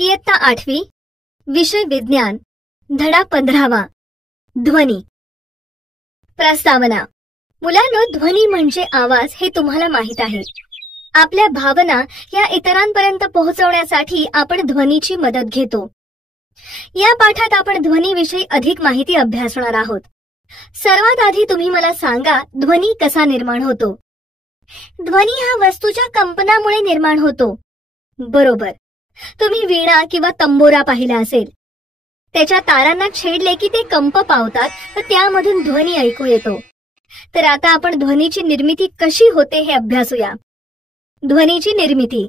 इयत्ता 8वी, विषय विज्ञान, धडा 15वा, ध्वनी. प्रस्तावना. मुलांनो, ध्वनी म्हणजे आवाज हे तुम्हाला माहित आहे. आपल्या भावना या इतरांपर्यंत पोहोचवण्यासाठी आपण ध्वनीची मदत घेतो. या पाठात आपण ध्वनीविषयी अधिक माहिती अभ्यासणार आहोत. सर्वात आधी तुम्ही मला सांगा, ध्वनी कसा निर्माण होतो? ध्वनी हा वस्तूच्या कंपनामुळे निर्माण होतो. बरोबर. तुम्ही वीणा किंवा तंबोरा पाहिला असेल. त्याच्या तारांना छेडले की ते कंप पावतात व त्यामधून ध्वनी ऐकू येतो. तर आता आपण ध्वनीची निर्मिती कशी होते हे अभ्यासूया. ध्वनीची निर्मिती.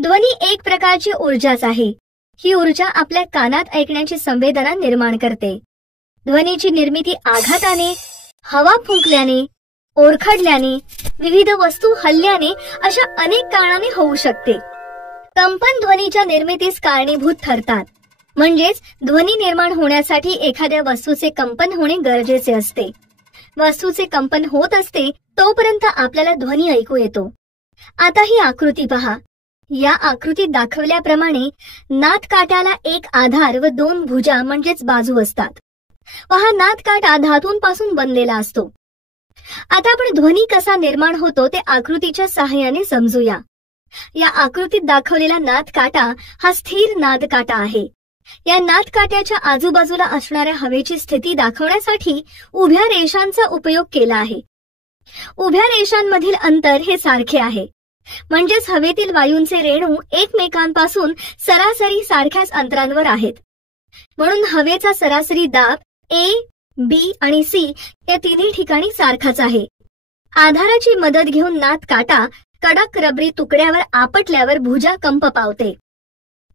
ध्वनी एक प्रकारची ऊर्जाच आहे. ही ऊर्जा आपल्या कानात ऐकण्याची संवेदना निर्माण करते. ध्वनीची निर्मिती आघाताने, हवा फुंकल्याने, ओरखडल्याने, विविध वस्तू हलल्याने अशा अनेक कारणाने होऊ शकते. कंपन ध्वनीच्या निर्मितीस कारणीभूत ठरतात. म्हणजेच ध्वनी निर्माण होण्यासाठी एखाद्या वस्तूचे कंपन होणे गरजेचे असते. वस्तूचे कंपन होत असते तोपर्यंत आपल्याला ध्वनी ऐकू येतो. आता ही आकृती पहा. या आकृतीत दाखवल्याप्रमाणे नादकाट्याला एक आधार व 2 भुजा म्हणजेच बाजू असतात व हा नादकाटा धातूंपासून बनलेला असतो. आता आपण ध्वनी कसा निर्माण होतो ते आकृतीच्या सहाय्याने समजूया. या आकृतीत दाखवलेला नादकाटा हा स्थिर नादकाटा आहे. या नादकाट्याच्या आजूबाजूला असणाऱ्या हवेची स्थिती दाखवण्यासाठी उभ्या रेषांचा उपयोग केला आहे. उभ्या रेषांमधील अंतर हे सारखे आहे. म्हणजेच हवेतील वायूंचे रेणू एकमेकांपासून सरासरी सारख्याच अंतरांवर आहेत. म्हणून हवेचा सरासरी दाब A, B आणि C या तिन्ही ठिकाणी सारखाच आहे. आधाराची मदत घेऊन नादकाटा कडक रबरी तुकड्यावर आपटल्यावर भुजा कंप पावते.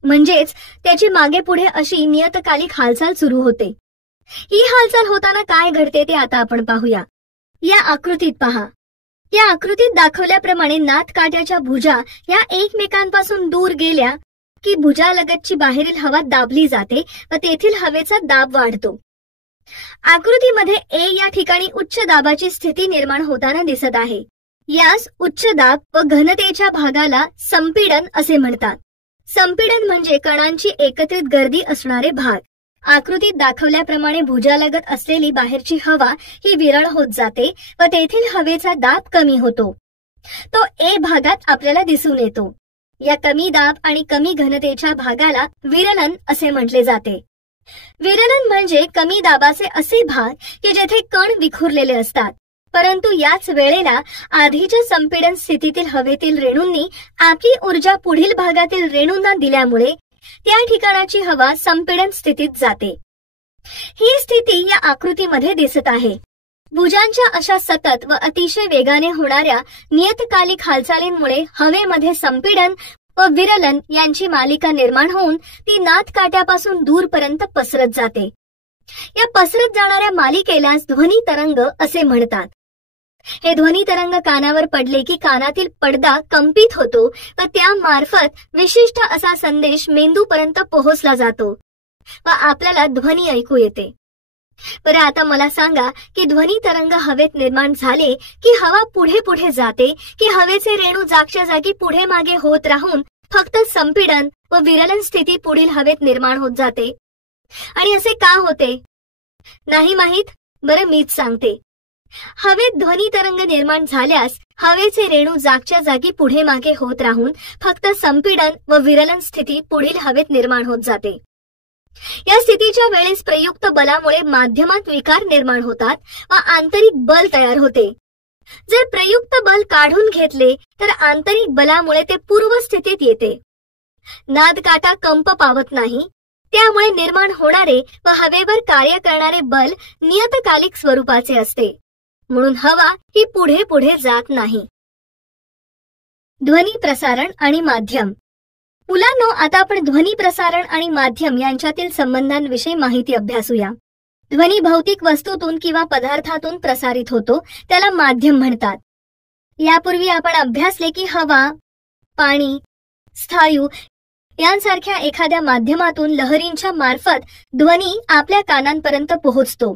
म्हणजेच त्याची मागे पुढे अशी नियतकालिक हालचाल सुरू होते. ही हालचाल होताना काय घडते ते आता आपण पाहूया. या आकृतीत पहा. या आकृतीत दाखवल्याप्रमाणे नादकाट्याच्या भुजा या एकमेकांपासून दूर गेल्या की भुजालगतची बाहेरील हवा दाबली जाते व तेथील हवेचा दाब वाढतो. आकृतीमध्ये A या ठिकाणी उच्च दाबाची स्थिती निर्माण होताना दिसत आहे. यास उच्च दाब व घनतेच्या भागाला संपीडन असे म्हणतात. संपीडन म्हणजे कणांची एकत्रित गर्दी असणारे भाग. आकृतीत दाखवल्याप्रमाणे भुजालगत असलेली बाहेरची हवा ही विरळ होत जाते व तेथील हवेचा दाब कमी होतो. तो A भागात आपल्याला दिसून येतो. या कमी दाब आणि कमी घनतेच्या भागाला विरलन असे म्हटले जाते. विरलन म्हणजे कमी दाबाचे असे भाग की जेथे कण विखुरलेले असतात, परंतु याच वेळेला आधीच्या संपीडन स्थितीतील हवेतील रेणूंनी आपली ऊर्जा पुढील भागातील रेणूंना दिल्यामुळे त्या ठिकाणाची हवा संपीडन स्थितीत जाते. ही स्थिती या आकृतीमध्ये दिसत आहे. भुजांच्या अशा सतत व अतिशय वेगाने होणाऱ्या नियतकालिक हालचालींमुळे हवेमध्ये संपीडन व विरलन यांची मालिका निर्माण होऊन ती नादकाट्यापासून दूरपर्यंत पसरत जाते. या पसरत जाणाऱ्या मालिकेलाच ध्वनी तरंग असे म्हणतात. हे ध्वनी तरंग कानावर पडले की कानातील पडदा कंपित होतो व त्यामार्फत विशिष्ट असा संदेश मेंदूपर्यंत पोहोचला जातो व आपल्याला ध्वनी ऐकू येते. बरं, आता मला सांगा की ध्वनी तरंग हवेत निर्माण झाले की हवा पुढे पुढे जाते की हवेचे रेणू जागच्या जागी पुढे मागे होत राहून फक्त संपीडन व विरलन स्थिती पुढील हवेत निर्माण होत जाते? आणि असे का होते? नाही माहित? बरं, मीच सांगते. हवेत ध्वनी तरंग निर्माण झाल्यास हवेचे रेणू जागच्या जागी पुढे मागे होत राहून फक्त संपीडन व विरलन स्थिती पुढील हवेत निर्माण होत जाते. या स्थितीच्या वेळेस प्रयुक्त बलामुळे माध्यमात विकार निर्माण होतात व आंतरिक बल तयार होते. जर प्रयुक्त बल काढून घेतले तर आंतरिक बलामुळे ते पूर्व स्थितीत येते. नादकाटा कंप पावत नाही, त्यामुळे निर्माण होणारे व हवेवर कार्य करणारे बल नियतकालिक स्वरूपाचे असते. म्हणून हवा ही पुढे पुढे जात नाही. ध्वनी प्रसारण आणि माध्यम. मुलांनो, आता आपण ध्वनी प्रसारण आणि माध्यम यांच्यातील संबंधांविषयी माहिती अभ्यासूया. ध्वनी भौतिक वस्तूतून किंवा पदार्थातून प्रसारित होतो, त्याला माध्यम म्हणतात. यापूर्वी आपण अभ्यासले की हवा, पाणी, स्थायू यांसारख्या एखाद्या माध्यमातून लहरींच्या मार्फत ध्वनी आपल्या कानांपर्यंत पोहोचतो.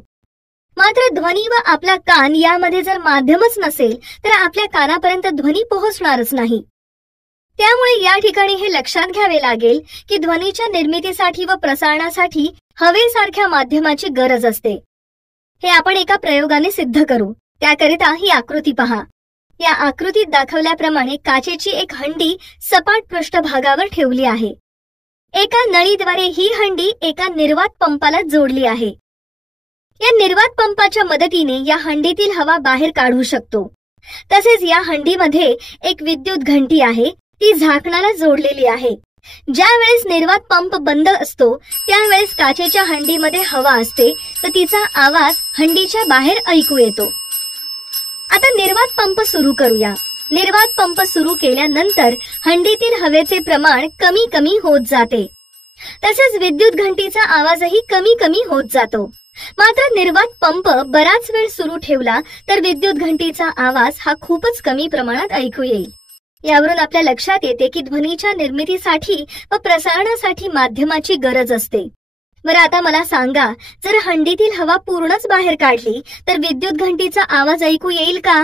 मात्र ध्वनी व आपला कान यामध्ये जर माध्यमच नसेल तर आपल्या कानापर्यंत ध्वनी पोहोचणारच नाही. त्यामुळे या ठिकाणी हे लक्षात घ्यावे लागेल की ध्वनीच्या निर्मितीसाठी व प्रसारणासाठी हवेसारख्या माध्यमाची गरज असते. हे आपण एका प्रयोगाने सिद्ध करू. त्याकरिता ही आकृती पहा. या आकृतीत दाखवल्याप्रमाणे काचेची एक हंडी सपाट पृष्ठभागावर ठेवली आहे. एका नळीद्वारे ही हंडी एका निर्वात पंपाला जोडली आहे. या निर्वात पंपाच्या मदतीने या हंडीतील हवा बाहेर काढू शकतो. तसेच या हंडीमध्ये एक विद्युत घंटी आहे, ती झाकणाला जोडलेली आहे. ज्या वेळेस निर्वात पंप बंद असतो त्यावेळेस काचेच्या हंडीमध्ये हवा असते, तर तिचा आवाज हंडीच्या बाहेर ऐकू येतो. आता निर्वात पंप सुरू करूया. निर्वात पंप सुरू केल्यानंतर हंडीतील हवेचे प्रमाण कमी कमी होत जाते. तसेच विद्युत घंटीचा आवाजही कमी कमी होत जातो. मात्र निर्वात पंप बराच वेळ सुरू ठेवला तर विद्युत घंटीचा आवाज हा खूपच कमी प्रमाणात ऐकू येईल. यावरून आपल्या लक्षात येते की ध्वनीच्या निर्मितीसाठी व प्रसारणासाठी माध्यमाची गरज असते. बरं, आता मला सांगा, जर हंडीतील हवा पूर्णच बाहेर काढली तर विद्युत घंटीचा आवाज ऐकू येईल का?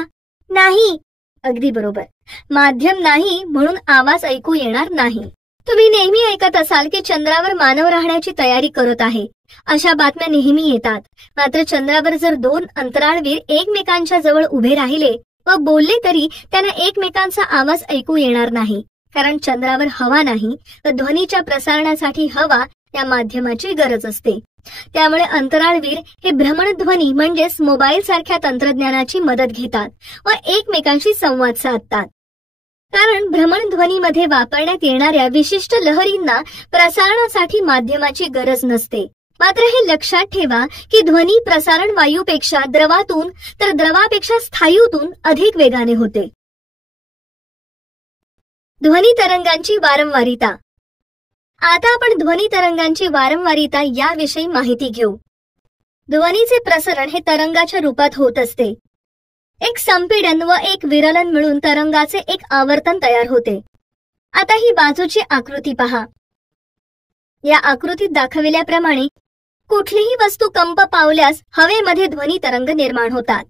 नाही. अगदी बरोबर. माध्यम नाही म्हणून आवाज ऐकू येणार नाही. तुम्ही नेहमी ऐकत असाल की चंद्रावर मानव राहण्याची तयारी करत आहे, अशा बातम्या नेहमी येतात. मात्र चंद्रावर जर दोन अंतराळवीर एकमेकांच्या जवळ उभे राहिले व बोलले तरी त्यांना एकमेकांचा आवाज ऐकू येणार नाही, कारण चंद्रावर हवा नाही व ध्वनीच्या प्रसारणासाठी हवा या माध्यमाची गरज असते. त्यामुळे अंतराळवीर हे भ्रमणध्वनी म्हणजेच मोबाईल सारख्या तंत्रज्ञानाची मदत घेतात व एकमेकांशी संवाद साधतात. कारण भ्रमणध्वनीमध्ये वापरण्यात येणाऱ्या विशिष्ट लहरींना प्रसारणासाठी माध्यमाची गरज नसते. मात्र हे लक्षात ठेवा की ध्वनी प्रसारण वायूपेक्षा द्रवातून तर द्रवापेक्षा स्थायूतून अधिक वेगाने होते. ध्वनी तरंगांची वारंवारिता. आता आपण ध्वनी तरंगांची वारंवारिता याविषयी माहिती घेऊ. ध्वनीचे प्रसारण हे तरंगाच्या रूपात होत असते. एक संपीडन व एक विरलन मिळून तरंगाचे एक आवर्तन तयार होते. आता ही बाजूची आकृती पहा. या आकृतीत दाखविल्याप्रमाणे कुठलीही वस्तू कंप पावल्यास हवेमध्ये ध्वनी तरंग निर्माण होतात.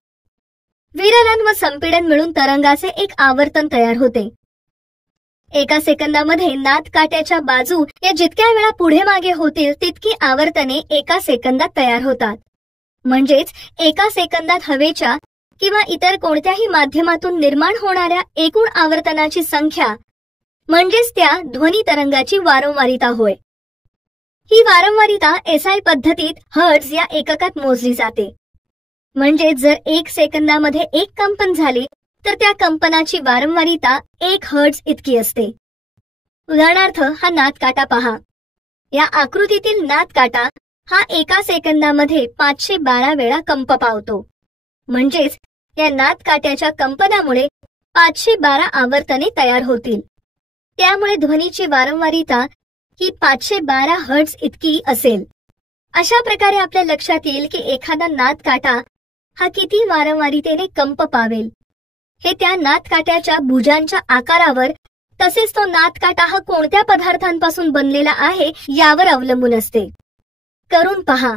विरलन व संपीडन मिळून तरंगाचे एक आवर्तन तयार होते. एका सेकंदामध्ये नाद काट्याच्या बाजू या जितक्या वेळा पुढे मागे होतील तितकी आवर्तने एका सेकंदात तयार होतात. म्हणजेच एका सेकंदात हवेच्या किंवा इतर कोणत्याही माध्यमातून निर्माण होणाऱ्या एकूण आवर्तनाची संख्या म्हणजेच त्या ध्वनी तरंगाची वारंवारिता होय. ही वारंवारिता SI पद्धतीत हर्ट्झ या एककात मोजली जाते. म्हणजे जर 1 सेकंदामध्ये एक कंपन झाले तर त्या कंपनाची वारंवारिता 1 हर्ट्झ इतकी असते. उदाहरणार्थ हा नादकाटा पहा. या आकृतीतील नादकाटा हा एका सेकंदामध्ये 512 वेळा कंप पावतो. म्हणजेच या नादकाट्याच्या कंपनामुळे 512 आवर्तने तयार होतील. त्यामुळे ध्वनीची वारंवारिता ही 512 हर्ट्झ इतकी असेल. अशा प्रकारे आपल्या लक्षात येईल की एखादा नादकाटा हा किती वारंवारितेने कंप पावेल. हे त्या नादकाट्याच्या भुजांच्या आकारावर तसेच तो नादकाटा हा कोणत्या पदार्थांपासून बनलेला आहे यावर अवलंबून असते. करून पहा.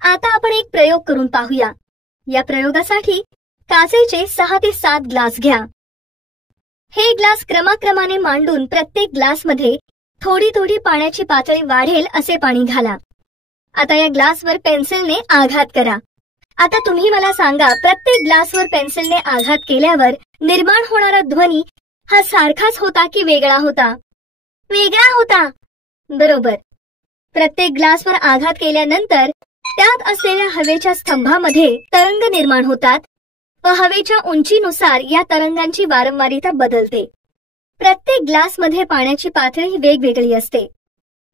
आता आपण एक प्रयोग करून पाहूया. या प्रयोगासाठी काचेचे 6 ते 7 ग्लास घ्या. हे ग्लास क्रमाक्रमाने मांडून प्रत्येक ग्लासमध्ये थोडी थोडी पाण्याची पातळी वाढेल असे पाणी घाला. आता या ग्लासवर पेन्सिलने आघात करा. आता तुम्ही मला सांगा, प्रत्येक ग्लासवर पेन्सिलने आघात केल्यावर निर्माण होणारा ध्वनी हा सारखाच होता की वेगळा होता? वेगळा होता. बरोबर. प्रत्येक ग्लासवर आघात केल्यानंतर त्यात असलेल्या हवेच्या स्तंभामध्ये तरंग निर्माण होतात व हवेच्या उंचीनुसार या तरंगांची वारंवारिता बदलते. प्रत्येक ग्लासमध्ये पाण्याची पातळी वेगवेगळी असते.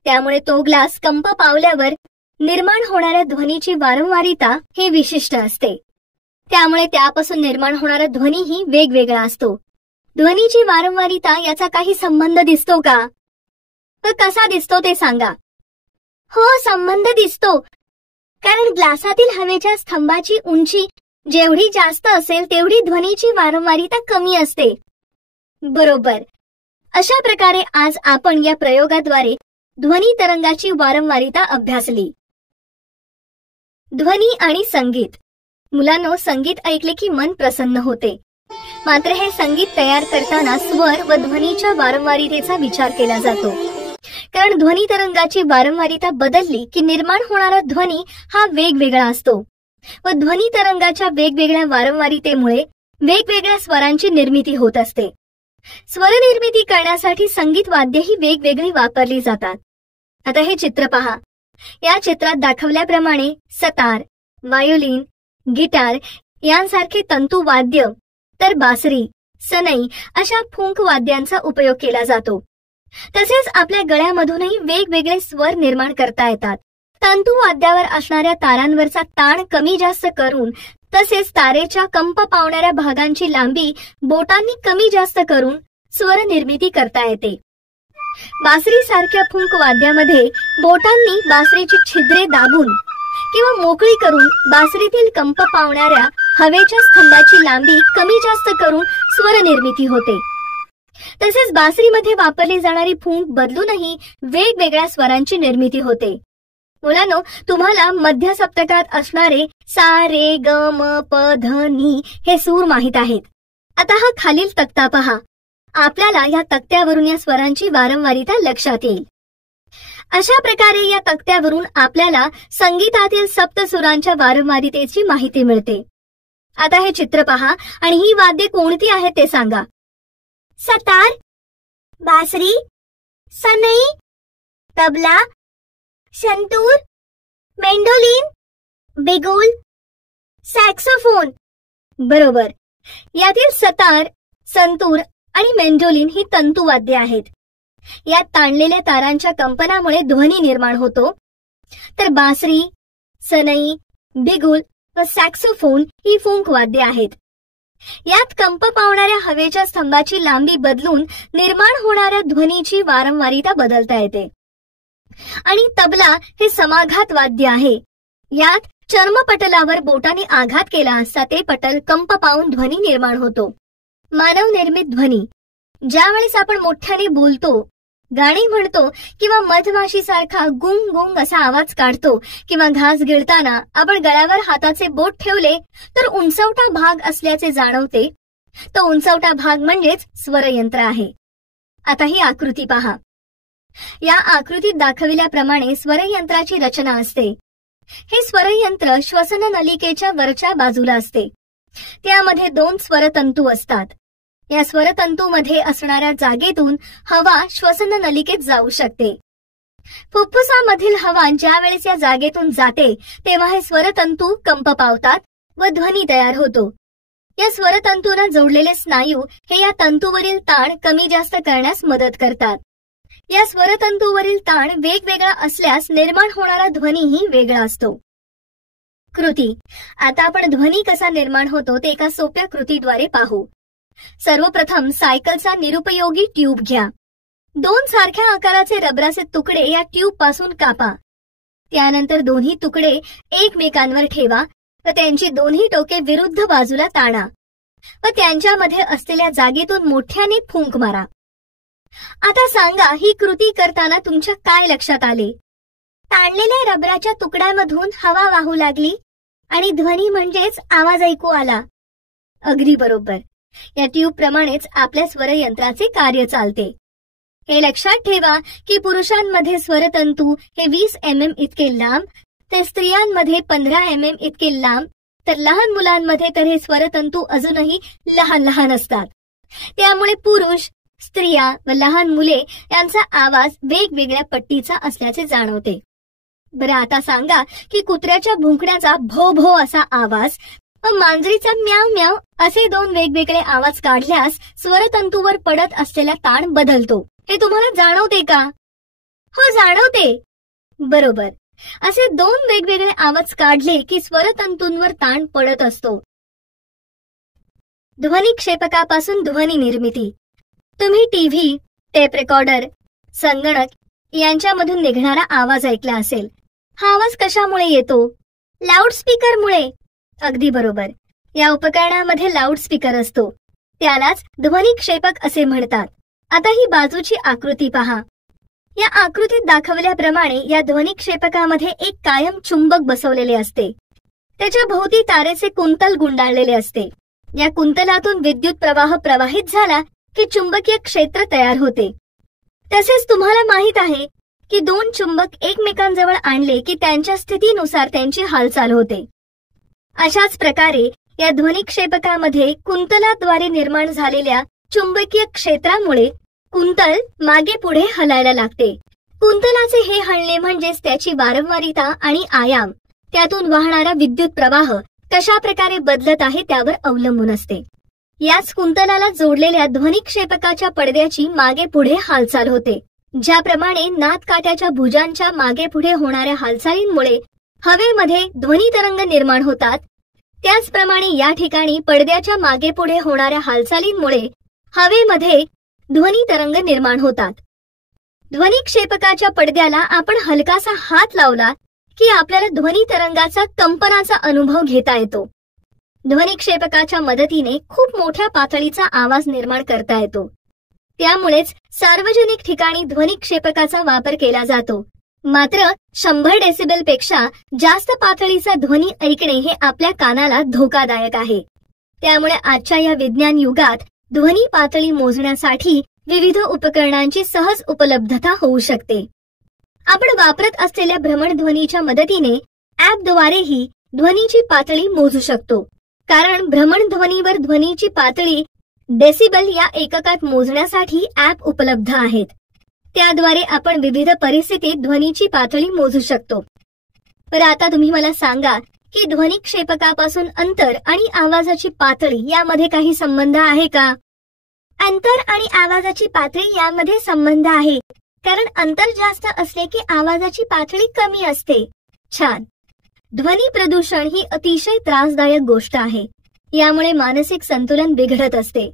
त्यामुळे तो ग्लास कंप पावल्यावर निर्माण होणाऱ्या ध्वनीची वारंवारिता ही विशिष्ट असते. त्यामुळे त्यापासून निर्माण होणारा ध्वनीही वेगवेगळा असतो. ध्वनीची वारंवारिता याचा काही संबंध दिसतो का? तर कसा दिसतो ते सांगा. हो, संबंध दिसतो. कारण ग्लासातील हवेच्या स्तंभाची उंची जेवढी जास्त असेल तेवढी ध्वनीची वारंवारिता कमी असते. बरोबर. अशा प्रकारे आज आपण या प्रयोगाद्वारे ध्वनी तरंगाची वारंवारिता अभ्यासली. ध्वनी आणि संगीत. मुलांनो, संगीत ऐकले की मन प्रसन्न होते. मात्र हे संगीत तयार करताना स्वर व ध्वनीच्या वारंवारितेचा विचार केला जातो, कारण ध्वनी तरंगाची वारंवारिता बदलली की निर्माण होणारा ध्वनी हा वेगवेगळा असतो व ध्वनी तरंगाच्या वेगवेगळ्या वारंवारितेमुळे वेगवेगळ्या स्वरांची निर्मिती होत असते. स्वर निर्मिती करण्यासाठी संगीत वाद्यही वेगवेगळी वापरली जातात. आता हे चित्र पहा. या चित्रात दाखवल्याप्रमाणे सतार, वायोलिन, गिटार यांसारखे तंतू वाद्य तर बासरी, सनई अशा फुंक वाद्यांचा उपयोग केला जातो. तसेच आपल्या गळ्यामधूनही वेगवेगळे स्वर निर्माण करता येतात. तंतू वाद्यावर असणाऱ्या तारांवरचा ताण कमी जास्त करून तसेच तारेच्या कंप पावणाऱ्या भागांची लांबी बोटांनी कमी जास्त करून स्वर निर्मिती करता येते. बासरी सारख्या फुंक वाद्यामध्ये बोटांनी बासरीची छिद्रे दाबून किंवा मोकळी करून बासरीतील कंप पावणाऱ्या हवेच्या स्तंभाची लांबी कमी जास्त करून स्वर निर्मिती होते. तसेच बासरीमध्ये वापरली जाणारी फुंक बदलूनही वेगवेगळ्या स्वरांची निर्मिती होते. मुलांनो, तुम्हाला मध्य सप्तकात असणारे सा रे ग म प ध नी हे सूर माहित आहेत. आता हा खालील तक्ता पहा. आपल्याला या तक्त्यावरून या स्वरांची वारंवारिता लक्षात येईल. अशा प्रकारे या तक्त्यावरून आपल्याला संगीतातील सप्तसुरांच्या वारंवारितेची माहिती मिळते. आता हे चित्र पहा आणि ही वाद्ये कोणती आहेत ते सांगा. सतार, बासरी, सनई, तबला, संतूर, मेंडोलिन, बिगुल, सॅक्सोफोन. बरोबर. यातील सतार, संतूर आणि मेंडोलिन ही तंतुवाद्ये आहेत. यात ताणलेल्या तारांच्या कंपनामुळे ध्वनी निर्माण होतो. तर बासरी, सनई, बिगुल व सॅक्सोफोन ही फुंक वाद्ये आहेत. यात कंप पावणाऱ्या हवेच्या स्तंभाची लांबी बदलून निर्माण होणाऱ्या ध्वनीची वारंवारिता बदलता येते. आणि तबला हे समाघात वाद्य आहे. यात चर्मपटलावर बोटाने आघात केला असता ते पटल कंप पावून ध्वनी निर्माण होतो. मानव निर्मित ध्वनी. ज्यावेळेस आपण मोठ्याने बोलतो, गाणी म्हणतो किंवा मधमाशीसारखा गुंग गुंग असा आवाज काढतो किंवा घास गिळताना आपण गळ्यावर हाताचे बोट ठेवले तर उंचवटा भाग असल्याचे जाणवते. तो उंचवटा भाग म्हणजेच स्वरयंत्र आहे. आता ही आकृती पहा. या आकृतीत दाखविल्याप्रमाणे स्वरयंत्राची रचना असते. हे स्वरयंत्र श्वसन नलिकेच्या वरच्या बाजूला असते. त्यामध्ये 2 स्वरतंतू असतात. या स्वरतंतूमध्ये असणाऱ्या जागेतून हवा श्वसन नलिकेत जाऊ शकते. फुफ्फुसामधील हवा ज्या वेळेस या जागेतून जाते तेव्हा हे स्वरतंतू कंप पावतात व ध्वनी तयार होतो. या स्वरतंतूंना जोडलेले स्नायू हे या तंतूवरील ताण कमी जास्त करण्यास मदत करतात. या स्वरतंतूवरील ताण वेगवेगळा असल्यास निर्माण होणारा ध्वनीही वेगळा असतो. कृती. आता आपण ध्वनी कसा निर्माण होतो ते एका सोप्या कृतीद्वारे पाहू. सर्वप्रथम सायकलचा निरुपयोगी ट्यूब घ्या. 2 सारख्या आकाराचे रबराचे तुकडे या ट्यूब पासून कापा. त्यानंतर दोन्ही तुकडे एकमेकांवर ठेवा व त्यांची दोन्ही टोके विरुद्ध बाजूला ताणा व त्यांच्यामध्ये असलेल्या जागेतून मोठ्याने फुंक मारा. आता सांगा, ही कृती करताना तुमच्या काय लक्षात आले? ताणलेल्या रबराच्या तुकड्यामधून हवा वाहू लागली आणि ध्वनी म्हणजेच आवाज ऐकू आला. अगदी बरोबर. या ट्यूब प्रमाणेच आपल्या स्वरयंत्राचे कार्य चालते. हे लक्षात ठेवा की पुरुषांमध्ये स्वरतंतू हे 20 mm इतके लांब, तर स्त्रियांमध्ये 15 mm इतके लांब, तर लहान मुलांमध्ये तर हे स्वरतंतू अजूनही लहान लहान असतात. त्यामुळे पुरुष, स्त्रिया व लहान मुले यांचा आवाज वेगवेगळ्या पट्टीचा असल्याचे जाणवते. बरं, आता सांगा की कुत्र्याच्या भुंकण्याचा भो भो असा आवाज व मांजरीचा म्याव म्याव असे 2 वेगवेगळे आवाज काढल्यास स्वरतंतूवर पडत असलेला ताण बदलतो. हे तुम्हाला जाणवते का? हो, जाणवते. बरोबर. असे 2 वेगवेगळे आवाज काढले की स्वरतंतूंवर ताण पडत असतो. ध्वनी क्षेपकापासून ध्वनी निर्मिती. तुम्ही टीव्ही, टेप रेकॉर्डर, संगणक यांच्यामधून निघणारा आवाज ऐकला असेल. हा आवाज कशामुळे येतो? लाऊडस्पीकरमुळे. अगदी बरोबर. या उपकरणामध्ये लाऊडस्पीकर असतो. त्यालाच ध्वनी क्षेपक असे म्हणतात. आता ही बाजूची आकृती पहा. या आकृतीत दाखवल्याप्रमाणे या ध्वनी क्षेपकामध्ये एक कायम चुंबक बसवलेले असते. त्याच्या भोवती तारेचे कुंतल गुंडाळलेले असते. या कुंतलातून विद्युत प्रवाह प्रवाहित झाला की चुंबकीय क्षेत्र तयार होते. तसेच तुम्हाला माहित आहे की दोन चुंबक एकमेकांजवळ आणले की त्यांच्या स्थितीनुसार त्यांची हालचाल होते. अशाच प्रकारे या ध्वनिक्षेपकामध्ये कुंतलाद्वारे निर्माण झालेल्या चुंबकीय क्षेत्रामुळे कुंतल मागे पुढे हलायला लागते. कुंतलाचे हे हलणे म्हणजेच त्याची वारंवारिता आणि आयाम, त्यातून वाहणारा विद्युत प्रवाह कशा प्रकारे बदलत आहे त्यावर अवलंबून असते. याच कुंतलाला जोडलेल्या ध्वनिक्षेपकाच्या पडद्याची मागे पुढे हालचाल होते. ज्याप्रमाणे नादकाट्याच्या भुजांच्या मागे पुढे होणाऱ्या हालचालींमुळे हवेमध्ये ध्वनी तरंग निर्माण होतात, त्याचप्रमाणे या ठिकाणी पडद्याच्या मागे पुढे होणाऱ्या हालचालींमुळे हवेमध्ये ध्वनी तरंग निर्माण होतात. ध्वनिक्षेपकाच्या पडद्याला आपण हलकासा हात लावला की आपल्याला ध्वनी तरंगाचा कंपनाचा अनुभव घेता येतो. ध्वनिक्षेपकाच्या मदतीने खूप मोठ्या पातळीचा आवाज निर्माण करता येतो. त्यामुळेच सार्वजनिक ठिकाणी ध्वनिक्षेपकाचा वापर केला जातो. मात्र 100 डेसिबल पेक्षा जास्त पातळीचा ध्वनी ऐकणे हे आपल्या कानाला धोकादायक आहे. त्यामुळे आजच्या या विज्ञान युगात ध्वनी पातळी मोजण्यासाठी विविध उपकरणांची सहज उपलब्धता होऊ शकते. आपण वापरत असलेल्या भ्रमणध्वनीच्या मदतीने ॲपद्वारेही ध्वनीची पातळी मोजू शकतो. कारण भ्रमणध्वनीवर ध्वनीची पातळी डेसिबल या एककात मोजण्यासाठी ॲप उपलब्ध आहेत. त्याद्वारे आपण विविध परिस्थितीत ध्वनीची पातळी मोजू शकतो. तर आता तुम्ही मला सांगा की ध्वनिक्षेपकापासून अंतर आणि आवाजाची पातळी यामध्ये काही संबंध आहे का? अंतर आणि आवाजाची पातळी यामध्ये संबंध आहे, कारण अंतर जास्त असले की आवाजाची पातळी कमी असते. छान. ध्वनी प्रदूषण ही अतिशय त्रासदायक गोष्ट आहे. यामुळे मानसिक संतुलन बिघडत असते.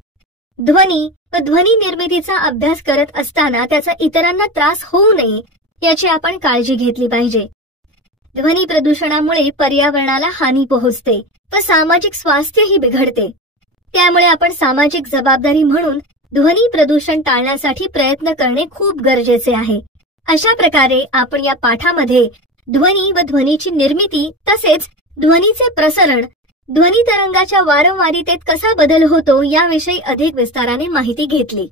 ध्वनी व ध्वनी निर्मितीचा अभ्यास करत असताना त्याचा इतरांना त्रास होऊ नये याची आपण काळजी घेतली पाहिजे. ध्वनी प्रदूषणामुळे पर्यावरणाला हानी पोहोचते व सामाजिक स्वास्थ्यही बिघडते. त्यामुळे आपण सामाजिक जबाबदारी म्हणून ध्वनी प्रदूषण टाळण्यासाठी प्रयत्न करणे खूप गरजेचे आहे. अशा प्रकारे आपण या पाठामध्ये ध्वनी व ध्वनीची निर्मिती तसेच ध्वनीचे प्रसरण, ध्वनी तरंगाच्या वारंवारितेत कसा बदल होतो याविषयी अधिक विस्ताराने माहिती घेतली.